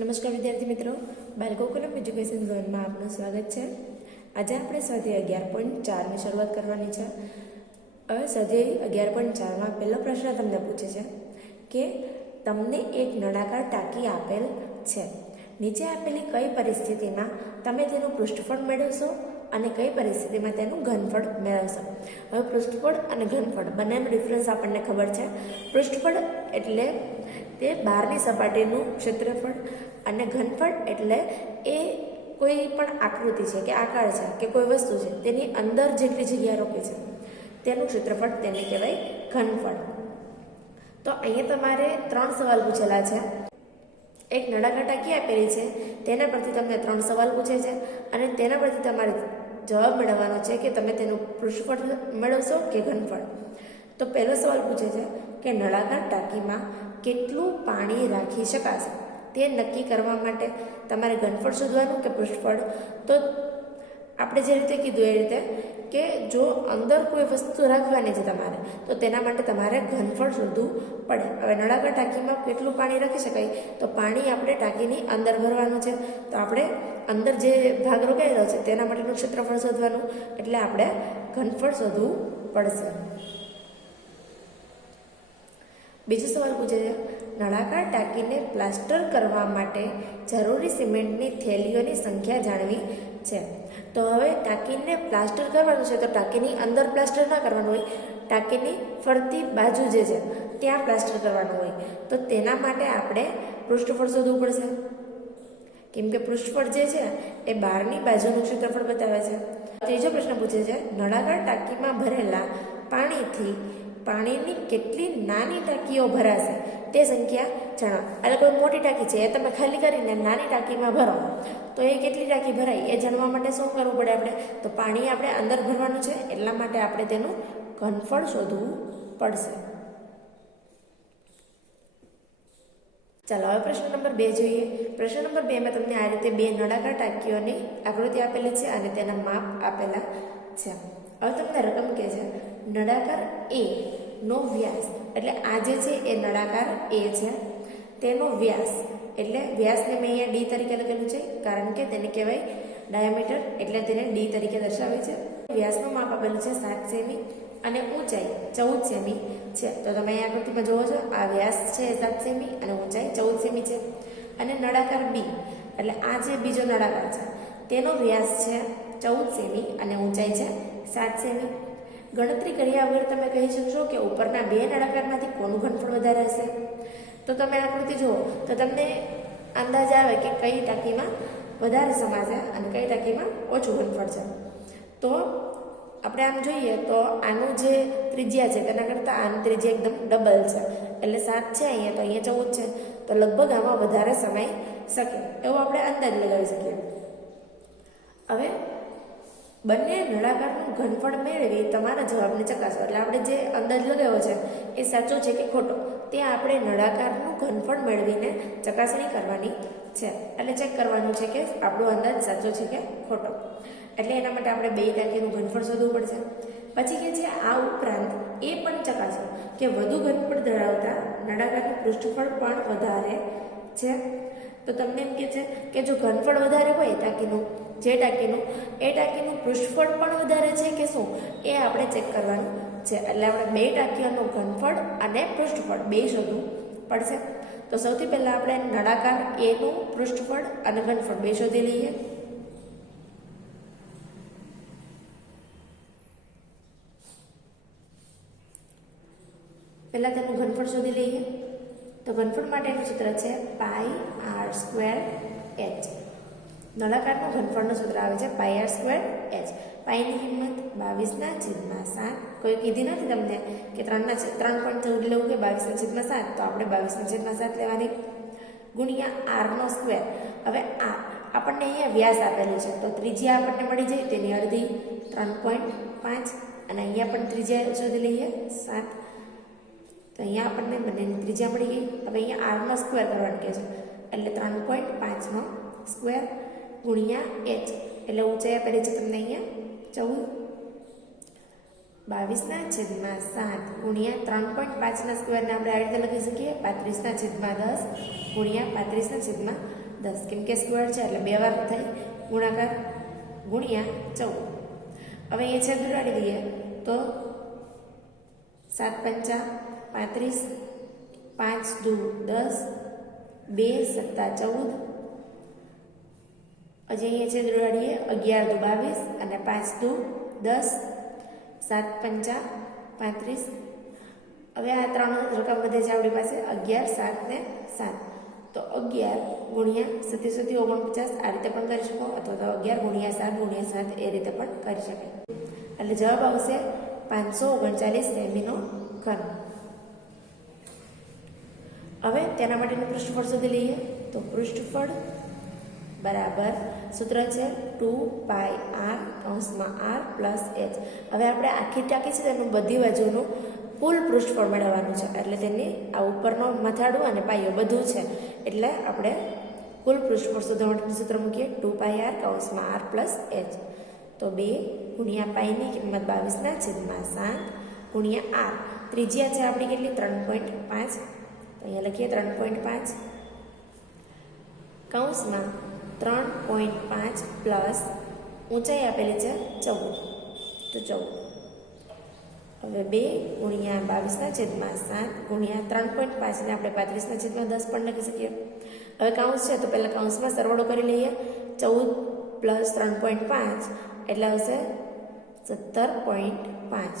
નમસ્કાર વિદ્યાર્થી મિત્રો, બાલગોકુલમ એજ્યુકેશન ઝોનમાં આપનું સ્વાગત છે। આજે આપણે સ્વાધ્યાય 11.4ની શરૂઆત કરવાની છે। હવે સ્વાધ્યાય 11.4માં પહેલો પ્રશ્ન તમને પૂછે છે કે તમને એક નળાકાર ટાંકી આપેલ છે, નીચે આપેલી કઈ પરિસ્થિતિમાં તમે તેનું પૃષ્ઠફળ મેળવશો અને કઈ પરિસ્થિતિમાં તેનું ઘનફળ મેળવશો। હવે પૃષ્ઠફળ અને ઘનફળ બંનેનો ડિફરન્સ આપણને ખબર છે। પૃષ્ઠફળ એટલે તે બહારની સપાટીનું ક્ષેત્રફળ અને ઘનફળ એટલે એ કોઈ પણ આકૃતિ છે કે આકાર છે કે કોઈ વસ્તુ છે તેની અંદર જેટલી જગ્યા રોકે છે તેનું ક્ષેત્રફળ, તેને કહેવાય ઘનફળ। તો અહીંયા તમારે 3 સવાલ પૂછેલા છે। એક નળાકાર ટાંકી આપેલી છે, તેના પરથી તમને 3 સવાલ પૂછે છે અને તેના પરથી તમારે જવાબ મેળવવાનો છે કે તમે તેનું પૃષ્ઠફળ મેળવશો કે ઘનફળ। તો પહેલો સવાલ પૂછે છે કે નળાકાર ટાંકીમાં કેટલું પાણી રાખી શકાશે, તે નક્કી કરવા માટે તમારે ઘનફળ શોધવાનું કે પૃષ્ઠફળ। તો આપણે જે રીતે કીધું એ રીતે કે જો અંદર કોઈ વસ્તુ રાખવાની છે તમારે, તો તેના માટે તમારે ઘનફળ શોધવું પડે। હવે નળાકાર ટાંકીમાં કેટલું પાણી રાખી શકાય, તો પાણી આપણે ટાંકીની અંદર ભરવાનું છે, તો આપણે અંદર જે ભાગ રોકાયેલો છે તેના માટેનું ક્ષેત્રફળ શોધવાનું, એટલે આપણે ઘનફળ શોધવું પડશે। બીજો સવાલ પૂછે છે નળાકાર ટાંકીને પ્લાસ્ટર કરવા માટે જરૂરી સિમેન્ટની થેલીઓની સંખ્યા જાણવી છે। તો હવે ટાંકીને પ્લાસ્ટર કરવાનું છે, તો ટાંકીની અંદર પ્લાસ્ટર ના કરવાનું હોય, ટાંકીની ફરતી બાજુ જે છે ત્યાં પ્લાસ્ટર કરવાનું હોય, તો તેના માટે આપણે પૃષ્ઠફળ શોધવું પડશે, કેમ કે પૃષ્ઠફળ જે છે એ બહારની બાજુનું ક્ષેત્રફળ બતાવે છે। ત્રીજો પ્રશ્ન પૂછે છે નળાકાર ટાંકીમાં ભરેલા પાણીથી પાણીની કેટલી નાની ટાંકીઓ ભરાશે તે સંખ્યા જણાવો। એટલે કોઈ મોટી ટાંકી છે એ તમે ખાલી કરીને નાની ટાંકીમાં ભરો, તો એ કેટલી ટાંકી ભરાય એ જાણવા માટે શું કરવું પડે આપણે, તો પાણી આપણે અંદર ભરવાનું છે, એટલા માટે આપણે તેનું ઘનફળ શોધવું પડશે। ચાલો હવે પ્રશ્ન નંબર 2 જોઈએ। પ્રશ્ન નંબર 2માં તમને આ રીતે 2 નળાકાર ટાંકીઓની આકૃતિ આપેલી છે અને તેના માપ આપેલા છે। હવે તમને રકમ કહે છે નળાકાર એ નો વ્યાસ, એટલે આ જે છે એ નળાકાર એ છે, તેનો વ્યાસ એટલે વ્યાસને મેં અહીંયા ડી તરીકે લખેલું છે, કારણ કે તેને કહેવાય ડાયામીટર, એટલે તેને ડી તરીકે દર્શાવે છે। વ્યાસનું માપ આપેલું છે 7 સેમી અને ઊંચાઈ 14 સેમી છે। તો તમે અહીંયા આકૃતિમાં જોવો છો, આ વ્યાસ છે 7 સેમી અને ઊંચાઈ 14 સેમી છે। અને નળાકાર બી એટલે આ જે બીજો નળાકાર છે તેનો વ્યાસ છે 14 સેમી અને ઊંચાઈ છે 7 સેમી। ગણતરી કર્યા વગર તમે કહી શકશો કે ઉપરના 2 નળાકારમાંથી કોનું ઘનફળ વધારે હશે। તો તમે આકૃતિ જુઓ તો તમને અંદાજ આવે કે કઈ ટાંકીમાં વધારે સમા છે અને કઈ ટાંકીમાં ઓછું ઘનફળ છે। તો આપણે આમ જોઈએ તો આનું જે ત્રિજ્યા છે તેના કરતાં આની ત્રિજ્યા એકદમ ડબલ છે, એટલે 7 છે અહીંયા, તો અહીંયા 14 છે, તો લગભગ આમાં વધારે સમાઈ શકે એવો આપણે અંદાજ લગાવી શકીએ। હવે બંને નળાકારનું ઘનફળ મેળવી તમારા જવાબને ચકાસો, એટલે આપણે જે અંદાજ લગાવ્યો છે એ સાચો છે કે ખોટો, તે આપણે નળાકારનું ઘનફળ મેળવીને ચકાસણી કરવાની છે, એટલે ચેક કરવાનું છે કે આપણો અંદાજ સાચો છે કે ખોટો। એટલે એના માટે આપણે 2 ટાંકીનું ઘનફળ શોધવું પડશે। પછી કે છે આ ઉપરાંત એ પણ ચકાસો કે વધુ ઘનફળ ધરાવતા નળાકારનું પૃષ્ઠફળ પણ વધારે છે। તો તમને એમ કહે છે કે જો ઘનફળ વધારે હોય ટાંકીનું, જે ટાંકીનું, એ ટાંકીનું પૃષ્ઠફળ પણ વધારે છે કે શું, એ આપણે ચેક કરવાનું છે। એટલે આપણે 2 ટાંકીઓનું ઘનફળ અને પૃષ્ઠફળ 2 શોધવું પડશે। તો સૌથી પહેલાં આપણે નળાકાર એનું પૃષ્ઠફળ અને ઘનફળ 2 શોધી લઈએ। પહેલાં તેનું ઘનફળ શોધી લઈએ। તો ઘનફળ માટેનું સૂત્ર છે πr²h। નળાકારનું ઘનફળનું સૂત્ર આવે છે πr²h। પાઈની કિંમત 22/7, કોઈ કીધી નથી તમને કે 3.14 લેવું કે 22/7, તો આપણે 22/7 લેવાની, ગુણ્યા r²। હવે આ આપણને અહીંયા વ્યાસ આપેલું છે, તો ત્રિજ્યા આપણને મળી જાય તેની અડધી 3.5, અને અહીંયા પણ ત્રિજ્યા શોધી લઈએ 7, તો અહીંયા આપણને બંનેની ત્રિજ્યા મળી ગઈ। હવે અહીંયા r² કરવાનું કહે છે, એટલે 3.5 સ્ક્વેર ગુણ્યા h, એટલે ઊંચાઈ આપેલી છે તમને અહીંયા 14, 22/7 ગુણ્યા 3.5 સ્ક્વેરને આપણે આ રીતે લખી શકીએ 35/10 ગુણ્યા 35/10, કેમ કે સ્ક્વેર છે એટલે બે વાર થઈ ગુણાકાર ગુણ્યા 14. હવે એ છેદ ઉડાડી દઈએ તો 7 × 5 = 35, 5 × 10, 2 + 14. હજી અહીંયા છેદ ઉડાડીએ 11 × 22 અને 5 × 10, 7 × 5 = 35. હવે આ ત્રણ રકમ વધે છે આપણી પાસે 11, 7 ને 7. તો 11 ગુણ્યા 37 × 49 આ રીતે પણ કરી શકો, અથવા તો 11 × 7 × 7 એ રીતે પણ કરી શકાય. એટલે જવાબ આવશે 539 સેમીનો ઘન. હવે તેના માટેનું પૃષ્ઠફળ શોધી લઈએ. તો પૃષ્ઠફળ બરાબર સૂત્ર છે 2πr + h. હવે આપણે આખી ટાંકી છે તેનું બધી બાજુનું કુલ પૃષ્ઠફળ મેળવવાનું છે, એટલે તેની આ ઉપરનો મથાળું અને પાયો બધું છે, એટલે આપણે કુલ પૃષ્ઠફળ શોધવા માટેનું સૂત્ર મૂકીએ 2πr + h. તો 2 ગુણ્યા પાઈની કિંમત 22/7 ગુણ્યા r. ત્રિજ્યા છે આપણી કેટલી 3.5, તો અહીંયા લખીએ 3.5 કૌંસમાં 3.5 પ્લસ ઊંચાઈ આપેલી છે 14, તો 14. હવે 2 ગુણ્યા 22/7 ગુણ્યા 3.5 ને આપણે 35/10 પણ લખી શકીએ. હવે કૌંસ છે તો પહેલાં કૌંસમાં સરવાળો કરી લઈએ. 14 + 3.5 એટલે આવશે 17.5.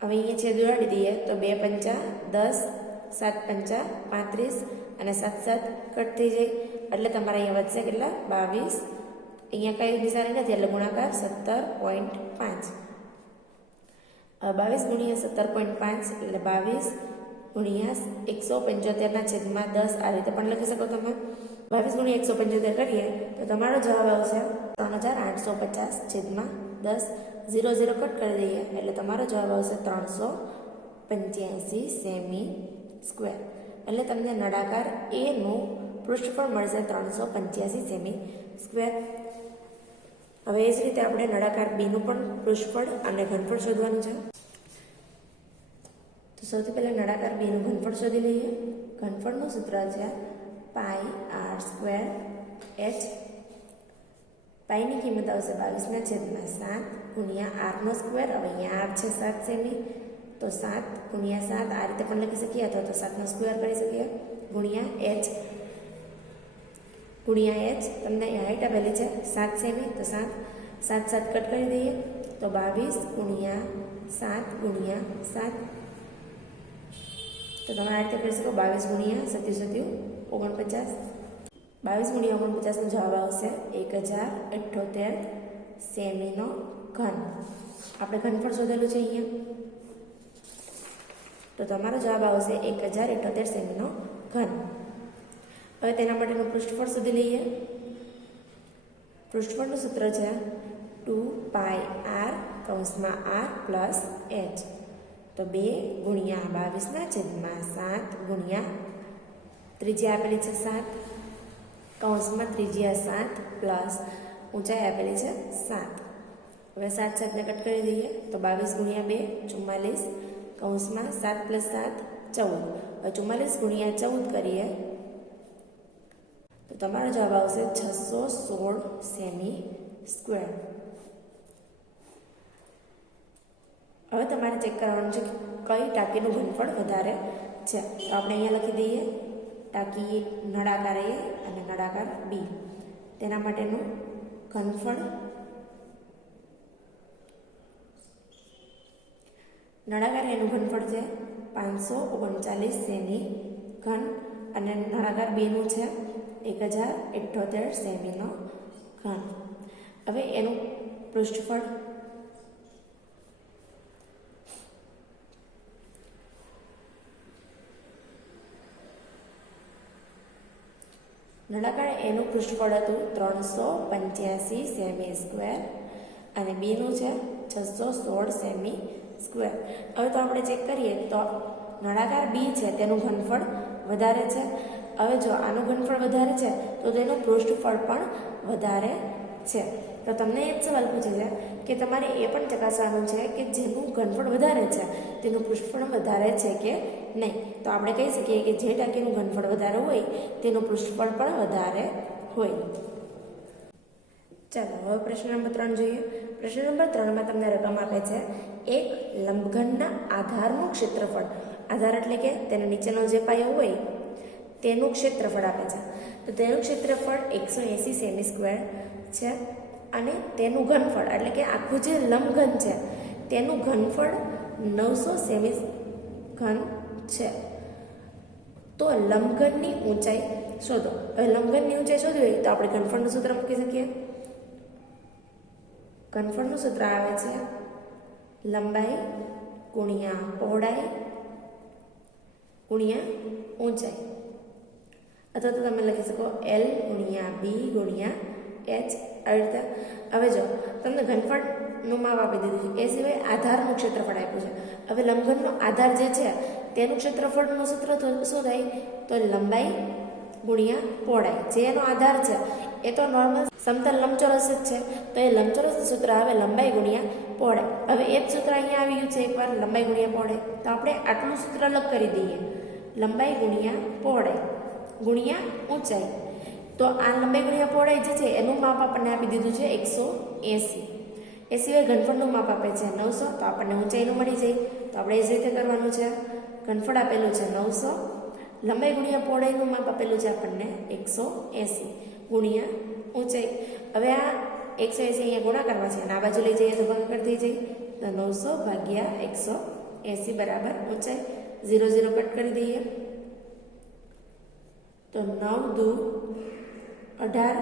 હવે અહીંયા છેદ ઉડાડી દઈએ તો 2 × 5 = 10, 7 × 5 = 35 અને 7 7 કટ થઈ જાય, એટલે તમારે અહીંયા વધશે કેટલા 22. અહીંયા કઈ નિશાની નથી એટલે ગુણાકાર 17.5. 22 ગુણ્યા 17.5 એટલે 22 ગુણ્યા 175/10 આ રીતે પણ લખી શકો તમે. 22 ગુણ્યા 175 કરીએ તો તમારો જવાબ આવશે 3850/10. 0 0 કટ કરી દઈએ એટલે તમારો જવાબ આવશે 385 સેમી સ્ક્વેર. એટલે તમને નળાકાર એનું પૃષ્ઠફળ મળશે 385 સેમી સ્ક્વેર. હવે એ જ રીતે આપણે નળાકાર બીનું પણ પૃષ્ઠફળ અને ઘનફળ શોધવાનું છે. તો સૌથી પહેલાં નળાકાર બીનું ઘનફળ શોધી લઈએ. ઘનફળનું સૂત્ર છે πr² h. પાઈની કિંમત આવશે 22/7 ગુણ્યા r² હવે અહીંયા r છે 7 સેમી, તો 7 ગુણ્યા 7 આ રીતે પણ લખી શકીએ, અથવા તો 7 નો સ્ક્વેર કરી શકીએ, ગુણ્યા h. ગુણ્યા h તમને હાઈટ આપેલી છે 7 સેમી, તો 7 7 કટ કરી દઈએ તો 22 ગુણ્યા 7 ગુણ્યા 7. તો તમે આ રીતે કરી શકો 22 ગુણ્યા 7 49. 22 ગુણ્યા 49 નો જવાબ આવશે 1078 સેમીનો ઘન. આપણે ઘનફળ શોધેલું છે અહીંયા, તો તમારો જવાબ આવશે 1078 સેમીનો ઘન. હવે તેના માટેનું પૃષ્ઠફળ શોધી લઈએ. પૃષ્ઠફળનું સૂત્ર છે 2πr + h. તો 2 ગુણ્યા 22/7 ગુણ્યા ત્રિજ્યા આપેલી છે 7, કૌંસમાં ત્રિજ્યા 7 પ્લસ ઊંચાઈ આપેલી છે 7. હવે 7 7 ને કટ કરી દઈએ તો 22 ગુણ્યા 2 44, કૌંસમાં 7 + 7 14. હવે 44 ગુણ્યા 14 કરીએ તો તમારો જવાબ આવશે 616 સેમી સ્ક્વેર. હવે તમારે ચેક કરવાનું છે કે કઈ ટાંકીનું ઘનફળ વધારે છે. તો આપણે અહીંયા લખી દઈએ ટાંકી નળાકાર A અને નળાકાર B. તેના માટેનું ઘનફળ નળાકાર એનું ઘનફળ છે 539 સેમી ઘન અને નળાકાર બેનું છે 1078 સેમીનો ઘન. હવે એનું પૃષ્ઠફળ નળાકાર એનું પૃષ્ઠફળ હતું 385 સેમી સ્ક્વેર અને બીનું છે 616 સેમી સ્ક્વેર. હવે તો આપણે ચેક કરીએ તો નળાકાર બી છે તેનું ઘનફળ વધારે છે. હવે જો આનું ઘનફળ વધારે છે તો તેનું પૃષ્ઠફળ પણ વધારે છે. તો તમને એક સવાલ પૂછે છે કે તમારે એ પણ ચકાસવાનું છે કે જેનું ઘનફળ વધારે છે તેનું પૃષ્ઠફળ વધારે છે કે નહીં. તો આપણે કહી શકીએ કે જે ટાંકીનું ઘનફળ વધારે હોય તેનું પૃષ્ઠફળ પણ વધારે હોય. ચાલો હવે પ્રશ્ન નંબર 3 જોઈએ. પ્રશ્ન નંબર 3માં તમને રકમ આપે છે એક લંબઘનના આધારનું ક્ષેત્રફળ. આધાર એટલે કે તેના નીચેનો જે પાયો હોય તેનું ક્ષેત્રફળ આપે છે. તો તેનું ક્ષેત્રફળ 180 સેમી સ્ક્વેર છે અને તેનું ઘનફળ એટલે કે આખું જે લંબઘન છે તેનું ઘનફળ 900 સેમી ઘન છે. તો લંબઘનની ઊંચાઈ શોધો. હવે લંબઘનની ઊંચાઈ શોધવી હોય તો આપણે ઘનફળનું સૂત્ર મૂકી શકીએ. ઘનફળનું સૂત્ર આવે છે લંબાઈ ગુણ્યા પહોળાઈ ગુણ્યા ઊંચાઈ, અથવા તો તમે લખી શકો L ગુણ્યા B ગુણ્યા H. આવી રીતે. હવે જો તમને ઘનફળનું માપ આપી દીધું છે, એ સિવાય આધારનું ક્ષેત્રફળ આપ્યું છે. હવે લંબઘનનો આધાર જે છે તેનું ક્ષેત્રફળનું સૂત્ર શું થાય? તો લંબાઈ ગુણ્યા પહોળાઈ. જે એનો આધાર છે એ તો નોર્મલ સમતલ લંબચોરસ જ છે, તો એ લંબચોરસનું સૂત્ર આવે લંબાઈ ગુણ્યા પહોળાઈ. હવે એ જ સૂત્ર અહીંયા આવી ગયું છે એકવાર લંબાઈ ગુણ્યા પહોળાઈ. તો આપણે આટલું સૂત્ર અલગ કરી દઈએ, લંબાઈ ગુણ્યા પહોળાઈ ગુણ્યા ઊંચાઈ. તો આ લંબાઈ ગુણ્યા પહોળાઈ જે છે એનું માપ આપણને આપી દીધું છે 180. એ સિવાય ઘનફળનું માપ આપે છે 900, તો આપણને ઊંચાઈનું મળી જાય. તો આપણે એ જ રીતે કરવાનું છે. ઘનફળ આપેલું છે 900, લંબાઈ ગુણ્યા પહોળાઈનું માપ આપેલું છે આપણને 180 ગુણ્યા ઊંચાઈ. હવે આ 180 અહીંયા ગુણાકારમાં છે અને આ બાજુ લઈ જઈએ તો ભાગાકાર થઈ જાય. તો 900 ભાગ્યા 180 બરાબર ઊંચાઈ. 0 0 કટ કરી દઈએ તો 9 દુ 18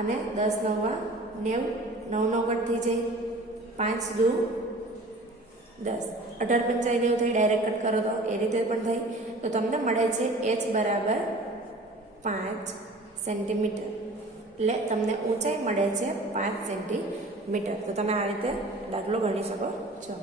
અને 10 9 90, 9 9 કટ થઈ જાય. 5 દુ 10, 18 પંચાઈ 90 થઈ. ડાયરેક્ટ કટ કરો તો એ રીતે પણ થાય. તો તમને મળે છે h બરાબર 5 સેન્ટીમીટર. એટલે તમને ઊંચાઈ મળે છે 5 સેન્ટીમીટર. તો તમે આ રીતે દાખલો ગણી શકો છો.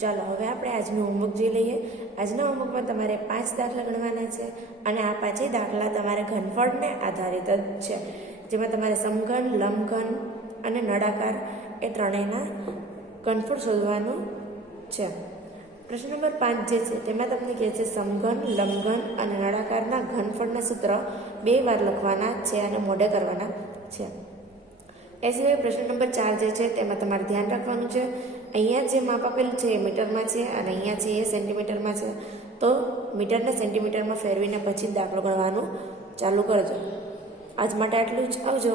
ચાલો હવે આપણે આજનું હોમવર્ક જોઈ લઈએ. આજના હોમવર્કમાં તમારે 5 દાખલા ગણવાના છે અને આ 5 દાખલા તમારે ઘનફળને આધારિત જ છે, જેમાં તમારે સમઘન, લંબઘન અને નળાકાર એ ત્રણેયના ઘનફળ શોધવાનું છે. પ્રશ્ન નંબર 5 જે છે તેમાં તમને કહે છે સમઘન, લંબઘન અને નળાકારના ઘનફળના સૂત્ર 2 વાર લખવાના છે અને મોઢે કરવાના છે. એ સિવાય પ્રશ્ન નંબર 4 જે છે તેમાં તમારે ધ્યાન રાખવાનું છે, અહીંયા જે માપ આપેલું છે એ મીટરમાં છે અને અહીંયા છે એ સેન્ટીમીટરમાં છે. તો મીટરને સેન્ટીમીટરમાં ફેરવીને પછી દાખલો ગણવાનું ચાલુ કરજો. આજ માટે આટલું જ. આવજો.